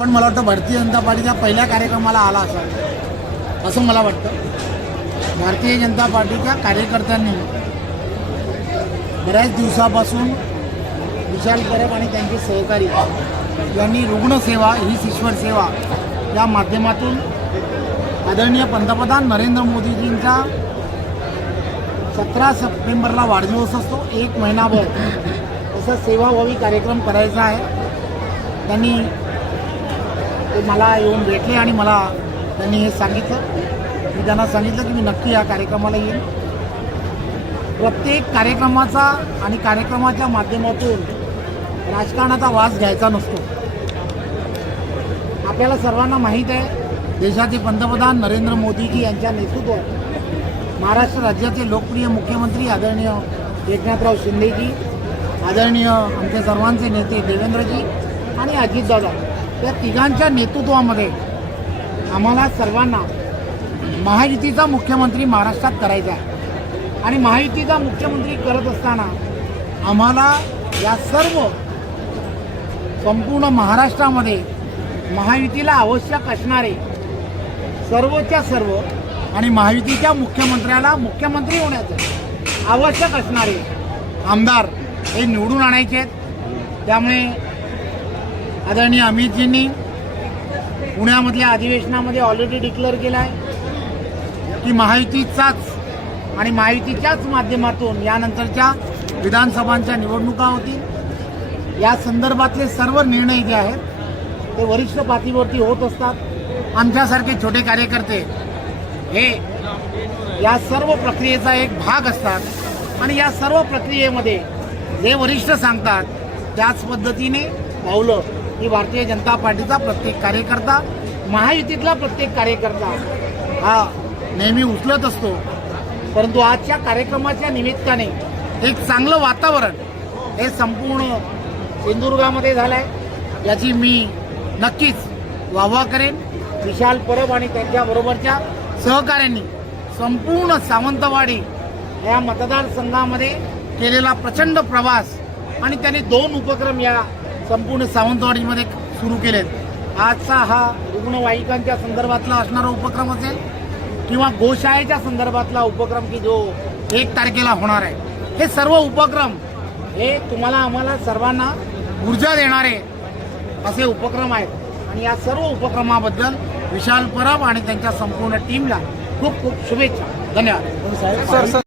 पण मला वाटतं भारतीय जनता पार्टीच्या पहिल्या कार्यक्रमाला आला असावा असं मला वाटतं। भारतीय जनता पार्टीच्या कार्यकर्त्यांनी बऱ्याच दिवसापासून विशाल परब आणि त्यांचे सहकारी यांनी रुग्णसेवा हीच ईश्वर सेवा या माध्यमातून आदरणीय पंतप्रधान नरेंद्र मोदीजींचा 17 सप्टेंबरला वाढदिवस असतो, एक महिनाभर असा सेवाभावी कार्यक्रम करायचा आहे। त्यांनी ते मला येऊन भेटले आणि मला त्यांनी हे सांगितलं। मी त्यांना सांगितलं की मी नक्की या कार्यक्रमाला येईन। प्रत्येक कार्यक्रमाचा आणि कार्यक्रमाच्या माध्यमातून राजकारणाचा वास घ्यायचा नसतो। आपल्याला सर्वांना माहीत आहे, देशाचे पंतप्रधान नरेंद्र मोदीजी यांच्या नेतृत्वात महाराष्ट्र राज्याचे लोकप्रिय मुख्यमंत्री आदरणीय एकनाथराव शिंदेजी, आदरणीय आमचे सर्वांचे नेते देवेंद्रजी आणि अजितदादा या तिघांच्या नेतृत्वामध्ये आम्हाला सर्वांना महायुतीचा मुख्यमंत्री महाराष्ट्रात करायचा आहे। आणि महायुतीचा मुख्यमंत्री करत असताना आम्हाला या सर्व संपूर्ण महाराष्ट्रामध्ये महायुतीला आवश्यक असणारे सर्वच्या सर्व आणि महायुतीच्या मुख्यमंत्र्याला मुख्यमंत्री होण्याचं आवश्यक असणारे आमदार हे निवडून आणायचे आहेत। त्यामुळे आदरणीय अमितजींनी पुण्यामधल्या अधिवेशनामध्ये ऑलरेडी डिक्लेअर केलं आहे की महायुतीचाच आणि महायुतीच्याच माध्यमातून यानंतरच्या विधानसभांच्या निवडणुका होतील। या संदर्भातले सर्व निर्णय जे आहेत ते वरिष्ठ पातळीवरती होत असतात। आमच्यासारखे छोटे कार्यकर्ते हे या सर्व प्रक्रियेचा एक भाग असतात आणि या सर्व प्रक्रियेमध्ये जे वरिष्ठ सांगतात त्याच पद्धतीने पावलं की भारतीय जनता पार्टीचा प्रत्येक कार्यकर्ता, महायुतीतला प्रत्येक कार्यकर्ता हा नेहमी उचलत असतो। परंतु आजच्या कार्यक्रमाच्या निमित्ताने एक चांगलं वातावरण हे संपूर्ण सिंधुदुर्गामध्ये झालं आहे, याची मी नक्कीच वाहवा करेन। विशाल परब आणि त्यांच्याबरोबरच्या सहकाऱ्यांनी संपूर्ण सावंतवाडी या मतदारसंघामध्ये केलेला प्रचंड प्रवास आणि त्यांनी 2 उपक्रम या संपूर्ण सावंतवाडीमध्ये सुरू केलेत। आजचा हा रुग्णवाहिकांच्या संदर्भातला असणारा उपक्रम असेल किंवा गोशाळेच्या संदर्भातला उपक्रम की जो 1 तारखेला होणार आहे, हे सर्व उपक्रम हे तुम्हाला आम्हाला सर्वांना ऊर्जा देणारे असे उपक्रम आहेत। आणि या सर्व उपक्रमाबद्दल विशाल परब आणि त्यांच्या संपूर्ण टीमला खूप खूप शुभेच्छा। धन्यवाद।